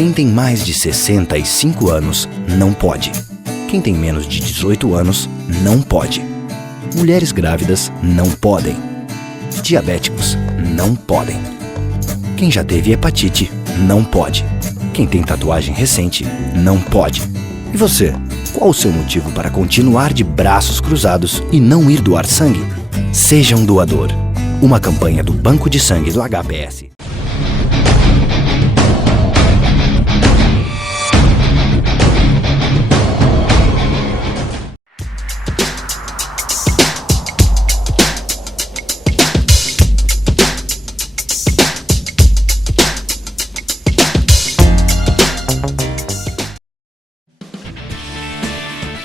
Quem tem mais de 65 anos não pode. Quem tem menos de 18 anos não pode. Mulheres grávidas não podem. Diabéticos não podem. Quem já teve hepatite não pode. Quem tem tatuagem recente não pode. E você, qual o seu motivo para continuar de braços cruzados e não ir doar sangue? Seja um doador. Uma campanha do Banco de Sangue do HPS.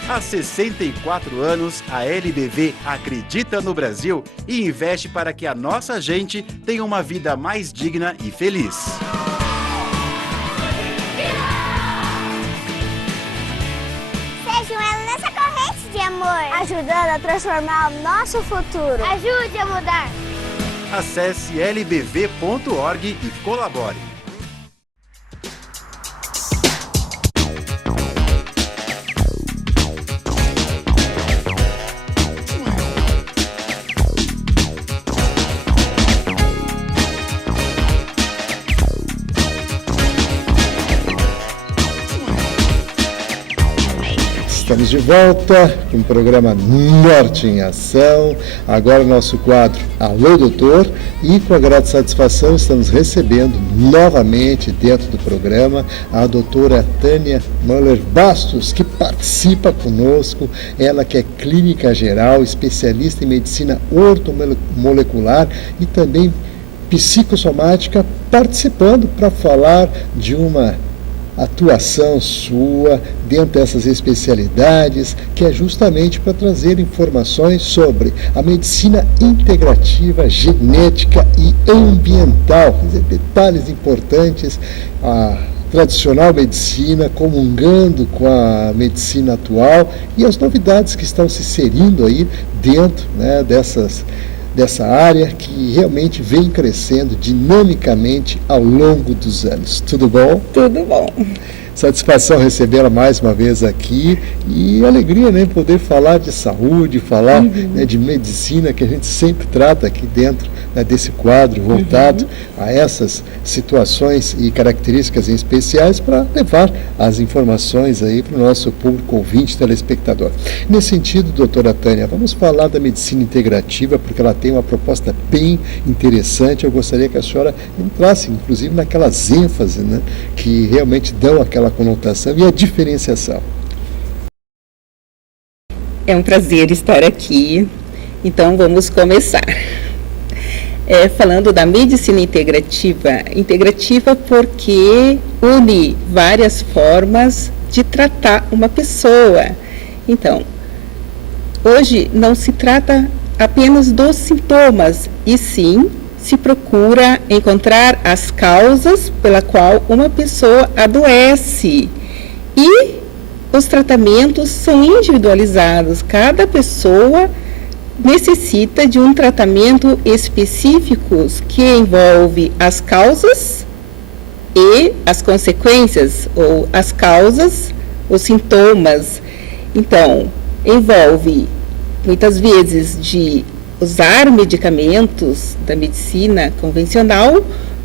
Há 64 anos, a LBV acredita no Brasil e investe para que a nossa gente tenha uma vida mais digna e feliz. Seja um elo nessa corrente de amor, ajudando a transformar o nosso futuro. Ajude a mudar. Acesse lbv.org e colabore. Estamos de volta com o programa Norte em Ação. Agora o nosso quadro Alô Doutor, e com a grata satisfação estamos recebendo novamente dentro do programa a doutora Tânia Müller Bastos, que participa conosco. Ela que é clínica geral, especialista em medicina ortomolecular e também psicossomática, participando para falar de uma atuação sua dentro dessas especialidades, que é justamente para trazer informações sobre a medicina integrativa, genética e ambiental, quer dizer, detalhes importantes, a tradicional medicina comungando com a medicina atual e as novidades que estão se inserindo aí dentro, né, dessa área que realmente vem crescendo dinamicamente ao longo dos anos. Tudo bom? Tudo bom. Satisfação recebê-la mais uma vez aqui e alegria, né, poder falar de saúde, falar né, de medicina, que a gente sempre trata aqui dentro, né, desse quadro voltado a essas situações e características em especiais para levar as informações aí para o nosso público ouvinte, telespectador. Nesse sentido, doutora Tânia, vamos falar da medicina integrativa, porque ela tem uma proposta bem interessante. Eu gostaria que a senhora entrasse, inclusive, naquelas ênfases, né, que realmente dão aquela conotação e a diferenciação. É um prazer estar aqui, então vamos começar. Falando da medicina integrativa porque une várias formas de tratar uma pessoa. Então, hoje não se trata apenas dos sintomas, e sim se procura encontrar as causas pela qual uma pessoa adoece. E os tratamentos são individualizados. Cada pessoa necessita de um tratamento específico que envolve as causas e as consequências, ou as causas, os sintomas. Então, envolve muitas vezes de usar medicamentos da medicina convencional,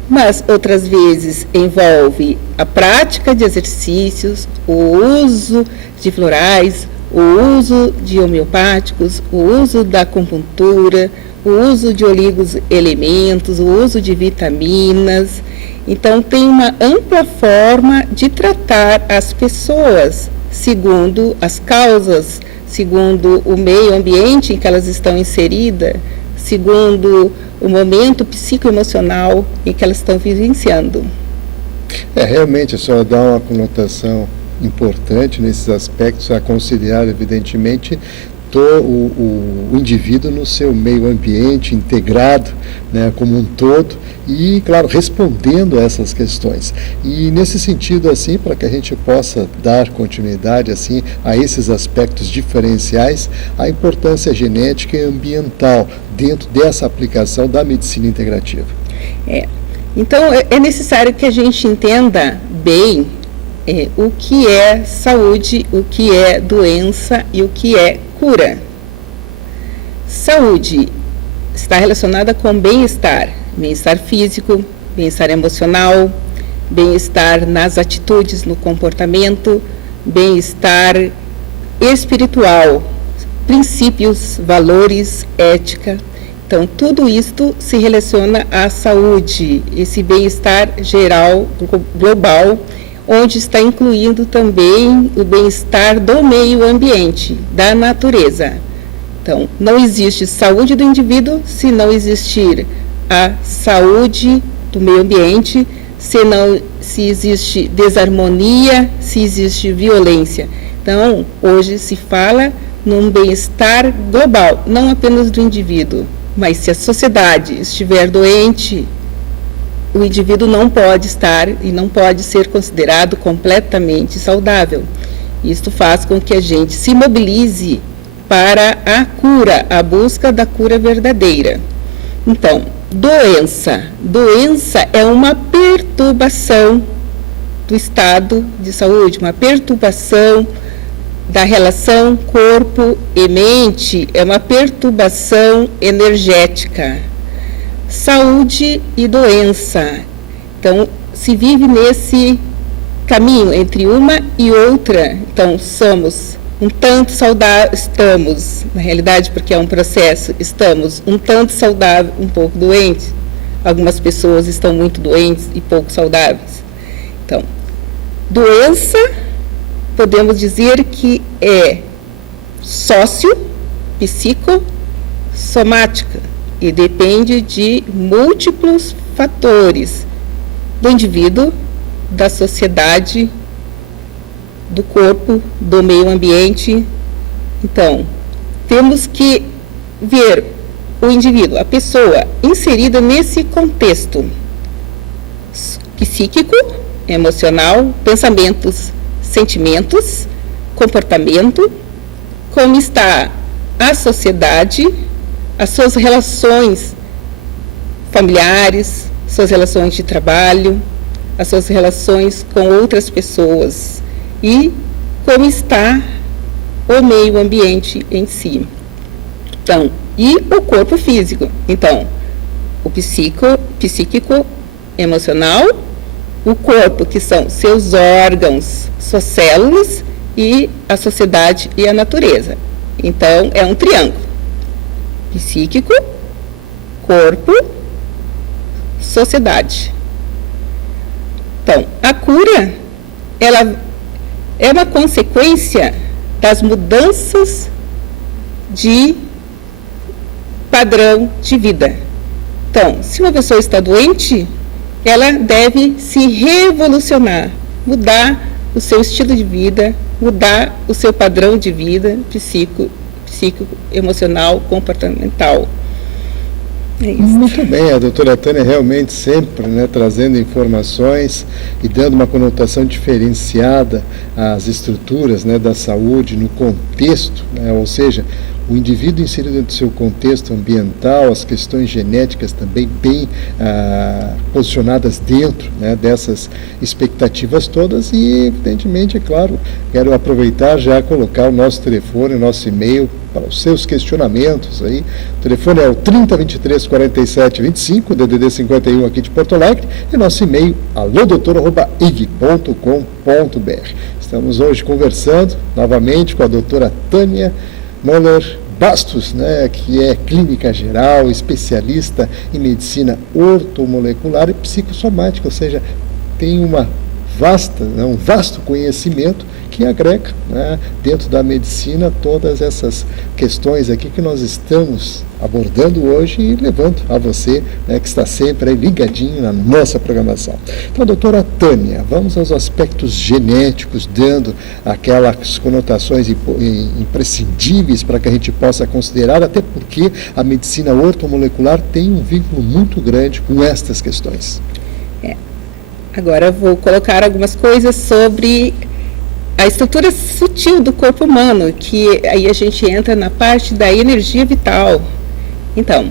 mas outras vezes envolve a prática de exercícios, o uso de florais, o uso de homeopáticos, o uso da acupuntura, o uso de oligoelementos, o uso de vitaminas. Então, tem uma ampla forma de tratar as pessoas, segundo as causas, segundo o meio ambiente em que elas estão inseridas, segundo o momento psicoemocional em que elas estão vivenciando. Realmente a senhora dá uma conotação importante nesses aspectos, a considerar, evidentemente, o indivíduo no seu meio ambiente integrado, né, como um todo, e, claro, respondendo a essas questões. E nesse sentido, assim, para que a gente possa dar continuidade, assim, a esses aspectos diferenciais, a importância genética e ambiental dentro dessa aplicação da medicina integrativa. Então, é necessário que a gente entenda bem o que é saúde, o que é doença e o que é cura. Saúde está relacionada com bem-estar físico, bem-estar emocional, bem-estar nas atitudes, no comportamento, bem-estar espiritual, princípios, valores, ética. Então, tudo isto se relaciona à saúde, esse bem-estar geral, global, onde está incluindo também o bem-estar do meio ambiente, da natureza. Então, não existe saúde do indivíduo se não existir a saúde do meio ambiente, se existe desarmonia, se existe violência. Então, hoje se fala num bem-estar global, não apenas do indivíduo, mas se a sociedade estiver doente, o indivíduo não pode estar e não pode ser considerado completamente saudável. Isto faz com que a gente se mobilize para a cura, a busca da cura verdadeira. Então, doença. Doença é uma perturbação do estado de saúde, uma perturbação da relação corpo e mente, é uma perturbação energética. Saúde e doença. Então, se vive nesse caminho entre uma e outra. Então, somos um tanto saudáveis, estamos, na realidade, porque é um processo, estamos um tanto saudáveis, um pouco doentes. Algumas pessoas estão muito doentes e pouco saudáveis. Então, doença, podemos dizer que é psicossomática e depende de múltiplos fatores do indivíduo, da sociedade, do corpo, do meio ambiente. Então, temos que ver o indivíduo, a pessoa inserida nesse contexto psíquico, emocional, pensamentos, sentimentos, comportamento, como está a sociedade, as suas relações familiares, suas relações de trabalho, as suas relações com outras pessoas e como está o meio ambiente em si. Então, e o corpo físico. Então, o psíquico, emocional, o corpo, que são seus órgãos, suas células, e a sociedade e a natureza. Então, é um triângulo. Psíquico, corpo, sociedade. Então, a cura, ela é uma consequência das mudanças de padrão de vida. Então, se uma pessoa está doente, ela deve se revolucionar, mudar o seu estilo de vida, mudar o seu padrão de vida psíquico, emocional, comportamental. É isso. Muito bem, a doutora Tânia realmente sempre, né, trazendo informações e dando uma conotação diferenciada às estruturas, né, da saúde no contexto, né, ou seja, o indivíduo inserido dentro do seu contexto ambiental, as questões genéticas também bem posicionadas dentro, né, dessas expectativas todas e, evidentemente, é claro, quero aproveitar já colocar o nosso telefone, o nosso e-mail para os seus questionamentos aí. O telefone é o 3023-4725, DDD 51 aqui de Porto Alegre, e nosso e-mail alodoutor@ig.com.br. Estamos hoje conversando novamente com a doutora Tânia Moller Bastos, né, que é clínica geral, especialista em medicina ortomolecular e psicossomática, ou seja, tem um vasto conhecimento que agrega, né, dentro da medicina todas essas questões aqui que nós estamos abordando hoje e levando a você, né, que está sempre aí ligadinho na nossa programação. Então, doutora Tânia, vamos aos aspectos genéticos, dando aquelas conotações imprescindíveis para que a gente possa considerar, até porque a medicina ortomolecular tem um vínculo muito grande com estas questões. Agora eu vou colocar algumas coisas sobre a estrutura sutil do corpo humano, que aí a gente entra na parte da energia vital. Então,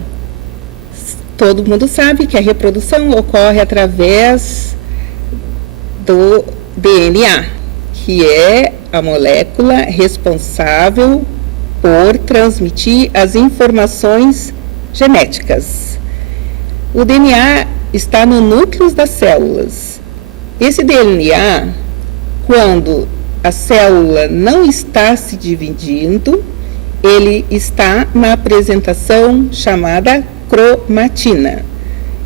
todo mundo sabe que a reprodução ocorre através do DNA, que é a molécula responsável por transmitir as informações genéticas. O DNA está no núcleo das células. Esse DNA, quando a célula não está se dividindo, ele está na apresentação chamada cromatina.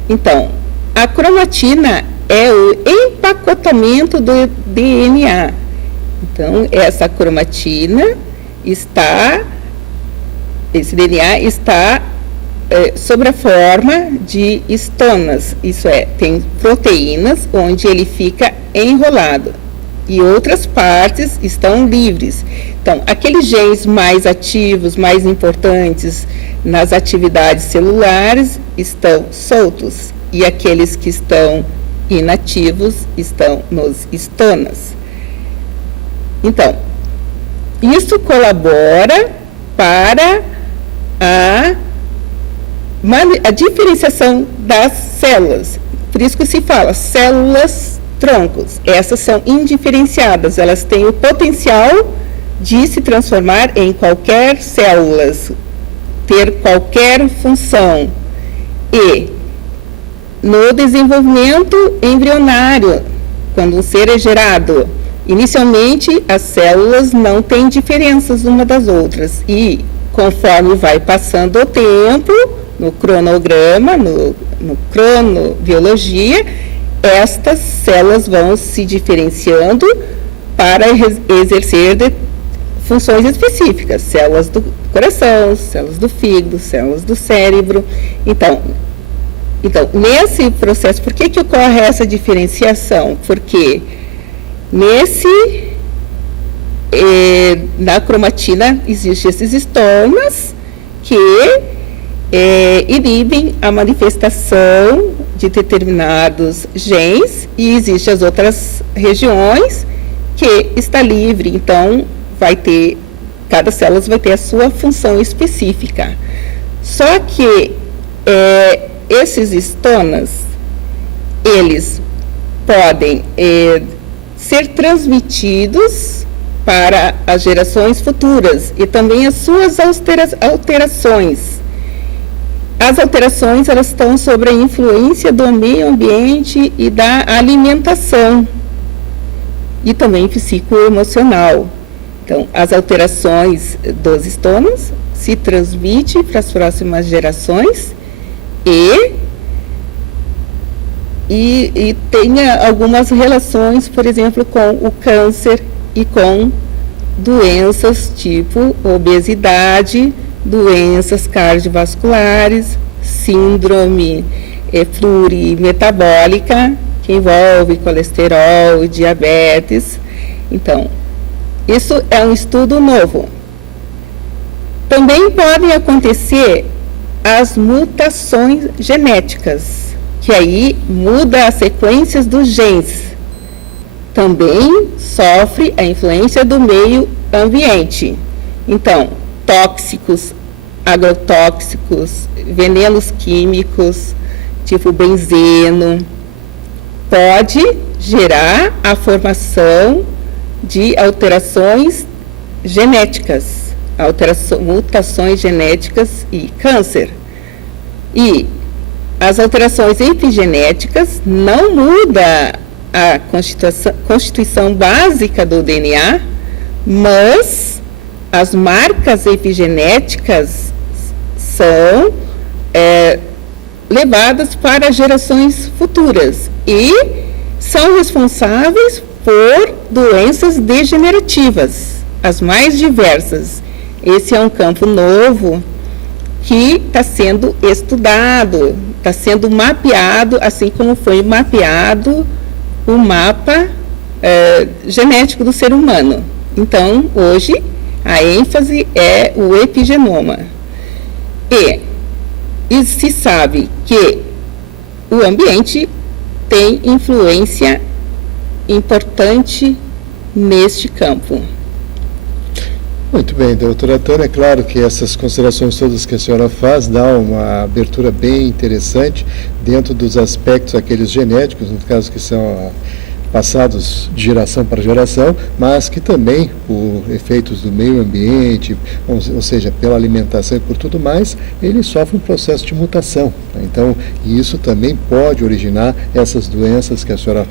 Então, a cromatina é o empacotamento do DNA. Então, essa cromatina esse DNA está sob a forma de histonas, isso é, tem proteínas onde ele fica enrolado e outras partes estão livres. Então, aqueles genes mais ativos, mais importantes nas atividades celulares estão soltos e aqueles que estão inativos estão nos histonas. Então, isso colabora para a diferenciação das células. Por isso que se fala células troncos. Essas são indiferenciadas, elas têm o potencial de se transformar em qualquer células, ter qualquer função. E no desenvolvimento embrionário, quando um ser é gerado, inicialmente as células não têm diferenças uma das outras e conforme vai passando o tempo, no cronograma, no cronobiologia, estas células vão se diferenciando para exercer funções específicas, células do coração, células do fígado, células do cérebro. Então, nesse processo, por que ocorre essa diferenciação? Porque na cromatina existem esses histonas que inibem a manifestação de determinados genes e existem as outras regiões que está livre, então cada célula vai ter a sua função específica. Só que esses histonas, eles podem ser transmitidos para as gerações futuras e também as suas alterações. As alterações, elas estão sob a influência do meio ambiente e da alimentação e também psicoemocional. Então, as alterações dos histonas se transmitem para as próximas gerações e tenha algumas relações, por exemplo, com o câncer e com doenças tipo obesidade, doenças cardiovasculares, síndrome plurimetabólica, que envolve colesterol e diabetes. Então, isso é um estudo novo. Também podem acontecer as mutações genéticas, que aí muda as sequências dos genes. Também sofre a influência do meio ambiente. Então, tóxicos, agrotóxicos, venenos químicos, tipo benzeno, pode gerar a formação de alterações genéticas, mutações genéticas e câncer. E as alterações epigenéticas não mudam a constituição básica do DNA, mas as marcas epigenéticas são levadas para gerações futuras e são responsáveis por doenças degenerativas, as mais diversas. Esse é um campo novo que está sendo estudado, está sendo mapeado, assim como foi mapeado o mapa genético do ser humano. Então, hoje, a ênfase é o epigenoma. E se sabe que o ambiente tem influência importante neste campo. Muito bem, doutora Tânia, é claro que essas considerações todas que a senhora faz dão uma abertura bem interessante dentro dos aspectos aqueles genéticos, no caso que são passados de geração para geração, mas que também, por efeitos do meio ambiente, ou seja, pela alimentação e por tudo mais, ele sofre um processo de mutação. Então, isso também pode originar essas doenças que a senhora,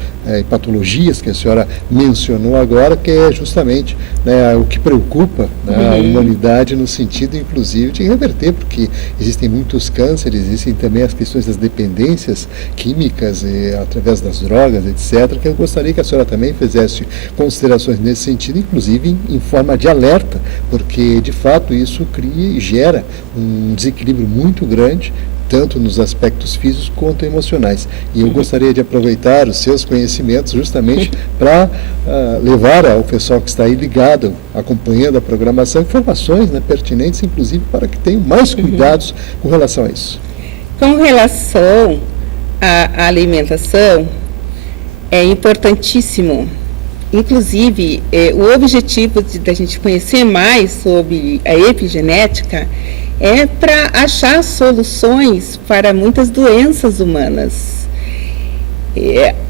patologias que a senhora mencionou agora, que é justamente, né, o que preocupa, né, a humanidade no sentido, inclusive, de reverter, porque existem muitos cânceres, existem também as questões das dependências químicas, através das drogas, etc., que eu gostaria que a senhora também fizesse considerações nesse sentido, inclusive em forma de alerta, porque, de fato, isso cria e gera um desequilíbrio muito grande, tanto nos aspectos físicos quanto emocionais. E eu gostaria de aproveitar os seus conhecimentos justamente para levar ao pessoal que está aí ligado, acompanhando a programação, informações, né, pertinentes, inclusive, para que tenham mais cuidados com relação a isso. Com relação à alimentação, é importantíssimo. Inclusive, o objetivo da gente conhecer mais sobre a epigenética é para achar soluções para muitas doenças humanas.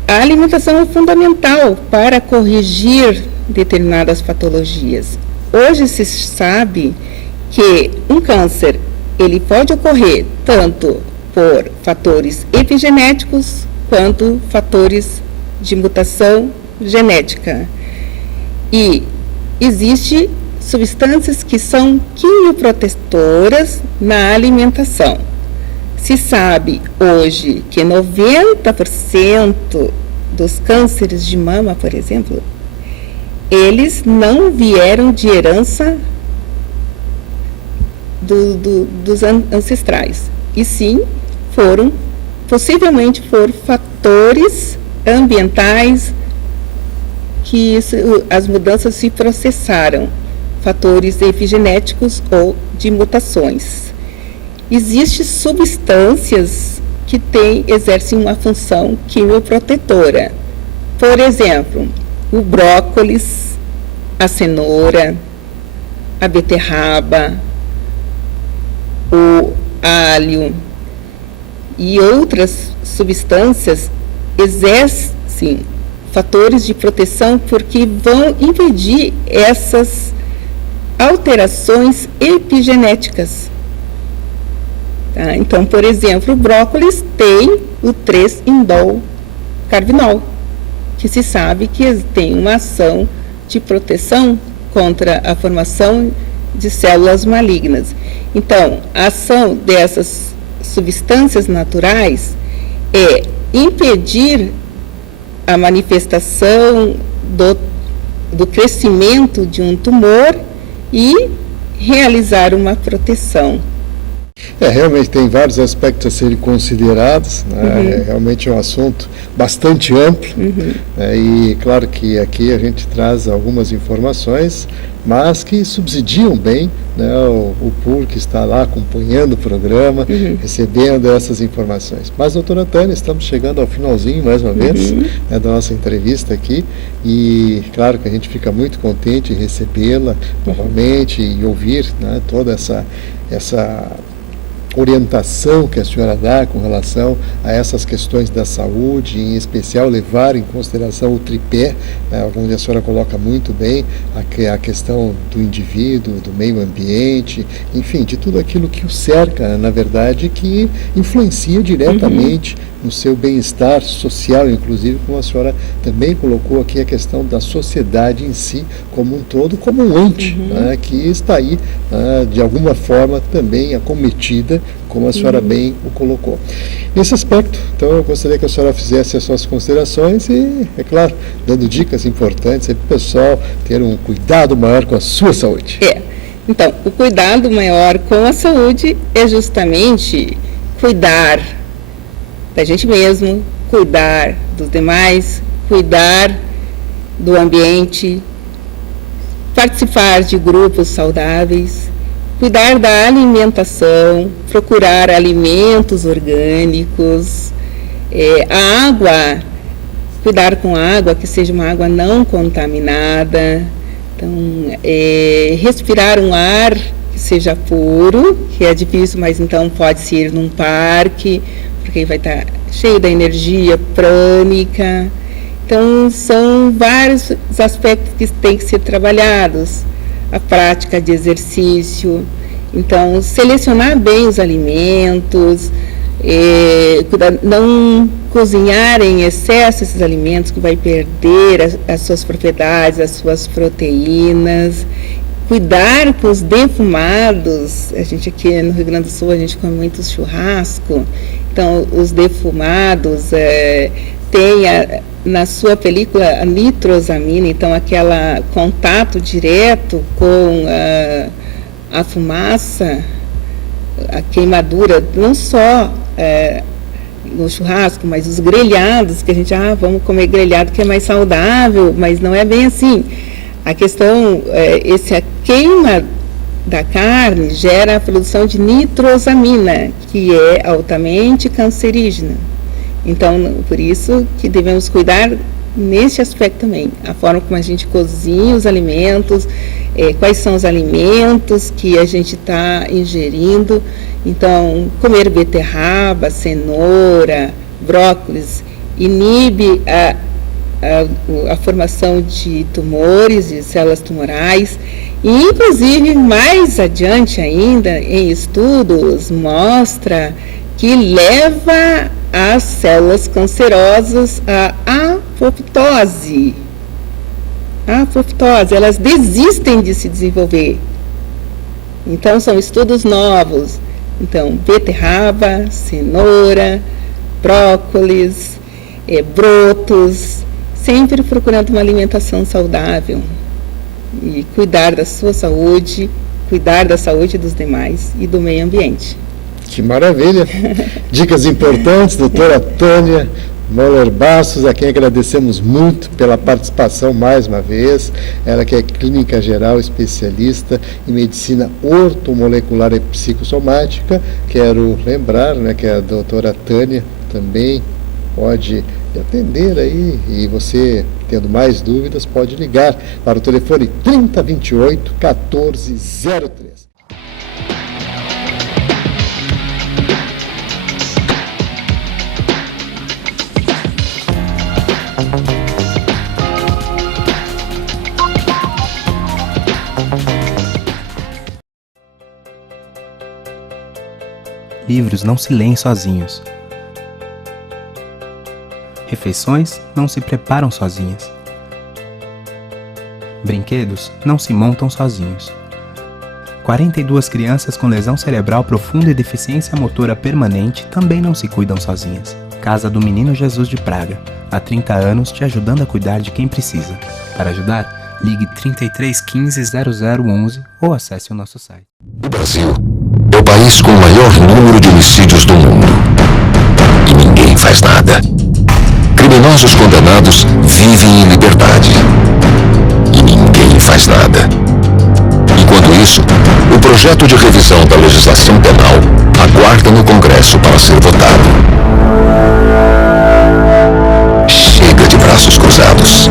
A alimentação é fundamental para corrigir determinadas patologias. Hoje se sabe que um câncer ele pode ocorrer tanto por fatores epigenéticos quanto fatores de mutação genética. E existe substâncias que são quimioprotetoras na alimentação. Se sabe hoje que 90% dos cânceres de mama, por exemplo, eles não vieram de herança dos ancestrais, e sim possivelmente foram fatores ambientais que as mudanças se processaram, fatores epigenéticos ou de mutações. Existem substâncias que exercem uma função quimioprotetora. Por exemplo, o brócolis, a cenoura, a beterraba, o alho e outras substâncias exercem fatores de proteção porque vão impedir essas alterações epigenéticas. Tá? Então, por exemplo, o brócolis tem o 3-indol-carbinol, que se sabe que tem uma ação de proteção contra a formação de células malignas. Então, a ação dessas substâncias naturais é impedir a manifestação do crescimento de um tumor e realizar uma proteção. Realmente tem vários aspectos a serem considerados, né? É realmente um assunto bastante amplo, né? E claro que aqui a gente traz algumas informações, mas que subsidiam bem, né, o público que está lá acompanhando o programa, recebendo essas informações. Mas, doutora Tânia, estamos chegando ao finalzinho, mais uma vez, né, da nossa entrevista aqui, e claro que a gente fica muito contente em recebê-la novamente e ouvir, né, toda essa orientação que a senhora dá com relação a essas questões da saúde, em especial levar em consideração o tripé, onde a senhora coloca muito bem a questão do indivíduo, do meio ambiente, enfim, de tudo aquilo que o cerca, na verdade, que influencia diretamente no seu bem-estar social, inclusive, como a senhora também colocou aqui a questão da sociedade em si, como um todo, como um ente, né, que está aí, de alguma forma, também acometida, como a senhora bem o colocou. Nesse aspecto, então, eu gostaria que a senhora fizesse as suas considerações e, é claro, dando dicas importantes para o pessoal ter um cuidado maior com a sua saúde. Então, o cuidado maior com a saúde é justamente cuidar da gente mesmo, cuidar dos demais, cuidar do ambiente, participar de grupos saudáveis, cuidar da alimentação, procurar alimentos orgânicos, a água, cuidar com a água, que seja uma água não contaminada, Então, respirar um ar que seja puro, que é difícil, mas então pode-se ir num parque, porque vai estar cheio da energia prânica. Então, são vários aspectos que têm que ser trabalhados. A prática de exercício. Então, selecionar bem os alimentos, não cozinhar em excesso esses alimentos que vai perder as suas propriedades, as suas proteínas. Cuidar com os defumados. A gente aqui no Rio Grande do Sul, a gente come muito churrasco. Então, os defumados têm na sua película a nitrosamina, então aquele contato direto com a fumaça, a queimadura, não só no churrasco, mas os grelhados, que a gente, vamos comer grelhado que é mais saudável, mas não é bem assim. A questão, a queima da carne gera a produção de nitrosamina, que é altamente cancerígena. Então, por isso que devemos cuidar neste aspecto também. A forma como a gente cozinha os alimentos, quais são os alimentos que a gente está ingerindo. Então, comer beterraba, cenoura, brócolis, inibe a formação de tumores, de células tumorais. E, inclusive, mais adiante ainda, em estudos, mostra que leva as células cancerosas à apoptose. A apoptose, elas desistem de se desenvolver. Então, são estudos novos. Então, beterraba, cenoura, brócolis, brotos, sempre procurando uma alimentação saudável e cuidar da sua saúde, cuidar da saúde dos demais e do meio ambiente. Que maravilha! Dicas importantes, doutora Tânia Moller Bastos, a quem agradecemos muito pela participação mais uma vez. Ela que é clínica geral, especialista em medicina ortomolecular e psicossomática. Quero lembrar, que a doutora Tânia também pode atender aí, e você, tendo mais dúvidas, pode ligar para o telefone 3028 1403. Livros não se leem sozinhos. Refeições não se preparam sozinhas. Brinquedos não se montam sozinhos. 42 crianças com lesão cerebral profunda e deficiência motora permanente também não se cuidam sozinhas. Casa do Menino Jesus de Praga. Há 30 anos te ajudando a cuidar de quem precisa. Para ajudar, ligue 33 15 0011 ou acesse o nosso site. O Brasil é o país com o maior número de homicídios do mundo. E ninguém faz nada. Criminosos condenados vivem em liberdade. E ninguém faz nada. Enquanto isso, o projeto de revisão da legislação penal aguarda no Congresso para ser votado. Chega de braços cruzados.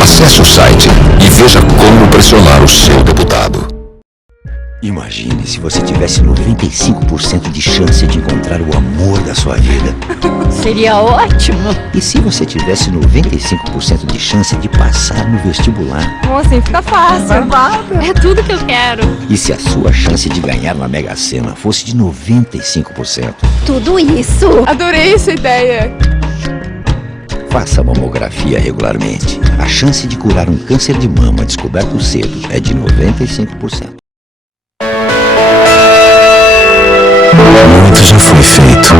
Acesse o site e veja como pressionar o seu deputado. Imagine se você tivesse 95% de chance de encontrar o amor da sua vida. Seria ótimo. E se você tivesse 95% de chance de passar no vestibular? Assim fica fácil. É tudo que eu quero. E se a sua chance de ganhar na Mega Sena fosse de 95%? Tudo isso. Adorei essa ideia. Faça mamografia regularmente. A chance de curar um câncer de mama descoberto cedo é de 95%. Muito já foi feito.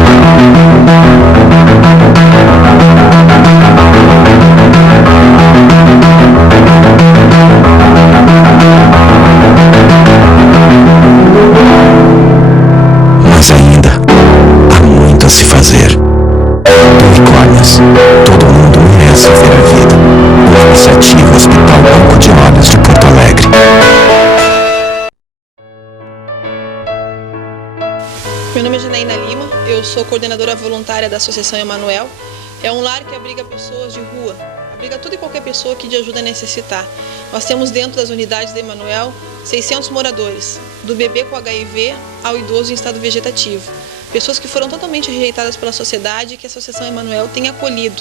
Mas ainda há muito a se fazer. Unicórnios. Todo mundo merece ver a vida. Uma iniciativa Hospital Banco de Olhos de Porto Alegre. Meu nome é Janaína Lima, eu sou coordenadora voluntária da Associação Emanuel. É um lar que abriga pessoas de rua, Abriga toda e qualquer pessoa que de ajuda necessitar. Nós temos dentro das unidades da Emanuel 600 moradores, do bebê com HIV ao idoso em estado vegetativo. Pessoas que foram totalmente rejeitadas pela sociedade e que a Associação Emanuel tem acolhido.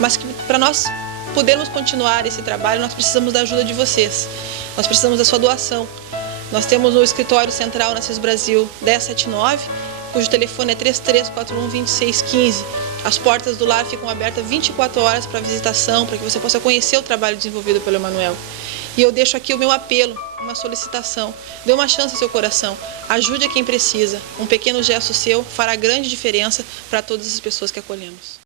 Mas que para nós podermos continuar esse trabalho, nós precisamos da ajuda de vocês. Nós precisamos da sua doação. Nós temos o escritório central na CIS Brasil 1079, cujo telefone é 3341-2615. As portas do lar ficam abertas 24 horas para visitação, para que você possa conhecer o trabalho desenvolvido pelo Emanuel. E eu deixo aqui o meu apelo, uma solicitação. Dê uma chance ao seu coração. Ajude a quem precisa. Um pequeno gesto seu fará grande diferença para todas as pessoas que acolhemos.